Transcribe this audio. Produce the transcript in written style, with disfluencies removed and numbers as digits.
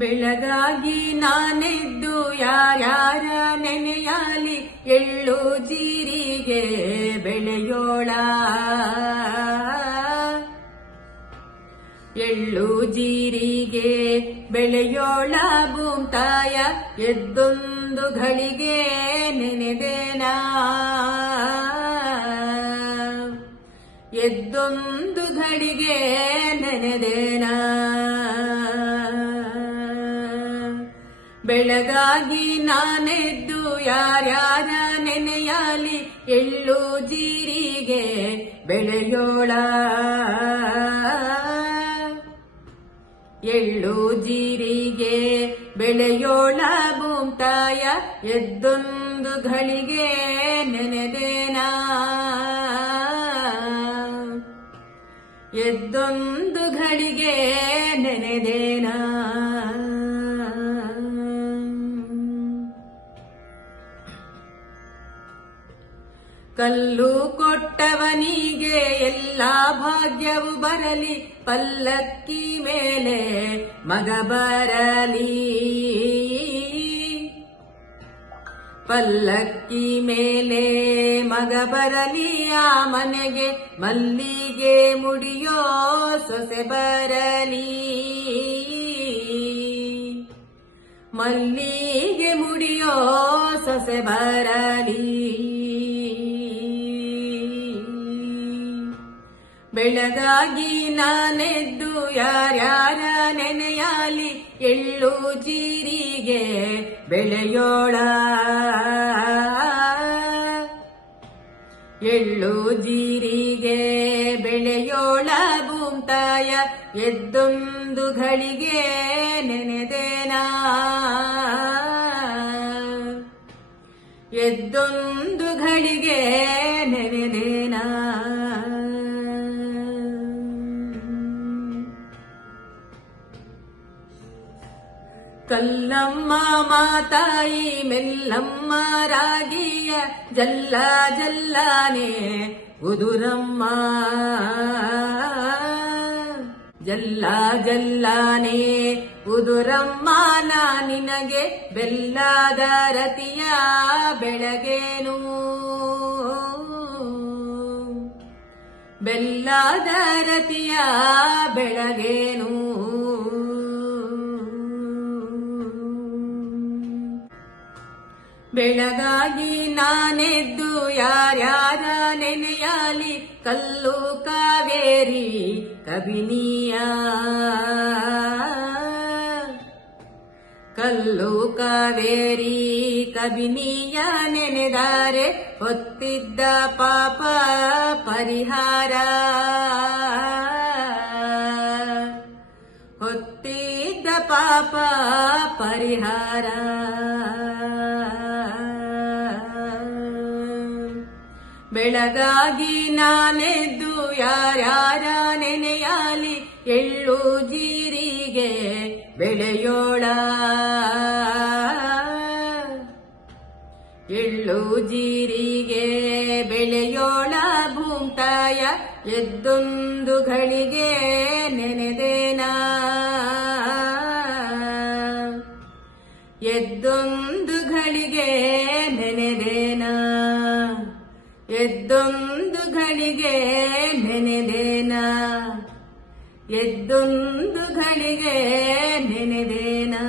ಬೆಳಗಾಗಿ ನಾನೆದ್ದು ಯಾರ್ಯಾರ ನೆನೆಯಾಲಿ, ಎಳ್ಳು ಜೀರಿಗೆ ಬೆಳೆಯೋಳ, ಎಳ್ಳು ಜೀರಿಗೆ ಬೆಳೆಯೋಳ ಭೂಮ್ತಾಯ, ಎದ್ದೊಂದು ಘಳಿಗೆ ನೆನೆದೇನಾ, ಎದ್ದೊಂದು ಘಳಿಗೆ ನೆನೆದೇನಾ. ಬೆಳಗಾಗಿ ನಾನೆದ್ದು ಯಾರ್ಯಾರ ನೆನೆಯಾಲಿ, ಎಳ್ಳು ಜೀರಿಗೆ ಬೆಳೆಯೋಳ, ಎಳ್ಳು ಜೀರಿಗೆ ಬೆಳೆಯೋಳ ಭೂಮ್ತಾಯ, ಎದ್ದೊಂದು ಘಳಿಗೆ ನೆನೆದೇನಾ, ಎದ್ದೊಂದು ಘಳಿಗೆ ನೆನೆದೇನಾ. ಕಲ್ಲು ಕೊಟ್ಟವನಿಗೆ ಎಲ್ಲ ಭಾಗ್ಯವು ಬರಲಿ, ಪಲ್ಲಕ್ಕಿ ಮೇಲೆ ಮಗ ಬರಲಿ, ಪಲ್ಲಕ್ಕಿ ಮೇಲೆ ಮಗ ಬರಲಿ, ಆ ಮನೆಗೆ ಮಲ್ಲಿಗೆ ಮುಡಿಯೋ ಸೊಸೆ ಬರಲಿ, ಮಲ್ಲಿಗೆ ಮುಡಿಯೋ ಸೊಸೆ ಬರಲಿ. ಬೆಳಗಾಗಿ ನಾನೆದ್ದು ಯಾರ್ಯಾರ ನೆನೆಯಾಲಿ, ಎಳ್ಳು ಜೀರಿಗೆ ಬೆಳೆಯೋಳ, ಎಳ್ಳು ಜೀರಿಗೆ ಬೆಳೆಯೋಳ ಭೂಮ್ತಾಯ, ಎದ್ದೊಂದು ಘಳಿಗೆ ನೆನೆದೇನಾ, ಎದ್ದೊಂದು ಘಳಿಗೆ ನೆನೆದೇನಾ. ಕಲ್ಲಮ್ಮ ಮಾತಾಯಿ ಮೆಲ್ಲಮ್ಮ ರಾಗಿಯ, ಜಲ್ಲ ಜಲ್ಲಾನೆ ಉದುರಮ್ಮ, ಜಲ್ಲ ಜಲ್ಲಾನೆ ಉದುರಮ್ಮ, ನಾ ನಿನಗೆ ಬೆಲ್ಲದ ರತಿಯ ಬೆಳಗೇನು, ಬೆಲ್ಲದ ರತಿಯ ಬೆಳಗೇನು. ಬೆಳಗಾಗಿ ನಾನೆದ್ದು ಯಾರ್ಯಾರ ನೆನೆಯಾಲಿ, ಕಲ್ಲು ಕಾವೇರಿ ಕಬಿನಿಯ, ಕಲ್ಲು ಕಾವೇರಿ ಕಬಿನಿಯ ನೆನೆದಾರೆ, ಹೊತ್ತಿದ್ದ ಪಾಪ ಪರಿಹಾರ, ಹೊತ್ತಿದ್ದ ಪಾಪ ಪರಿಹಾರ. ಬೆಳಗಾಗಿ ನಾನೆದ್ದು ಯಾರ್ಯಾರ ನೆನೆಯಾಲಿ, ಎಳ್ಳು ಜೀರಿಗೆ ಬೆಳೆಯೋಳ, ಎಳ್ಳು ಜೀರಿಗೆ ಬೆಳೆಯೋಳ ಭೂಮ್ತಾಯ, ಎದ್ದೊಂದು ಘಳಿಗೆ ನೆನೆದೇನಾ, ಎದ್ದೊಂದು ಘಳಿಗೆ ನೆನೆದೇನಾ, ಎದ್ದೊಂದು ಘಳಿಗೆ ನೆನೆದೇನಾ, ಎದ್ದೊಂದು ಘಳಿಗೆ ನೆನೆದೇನಾ.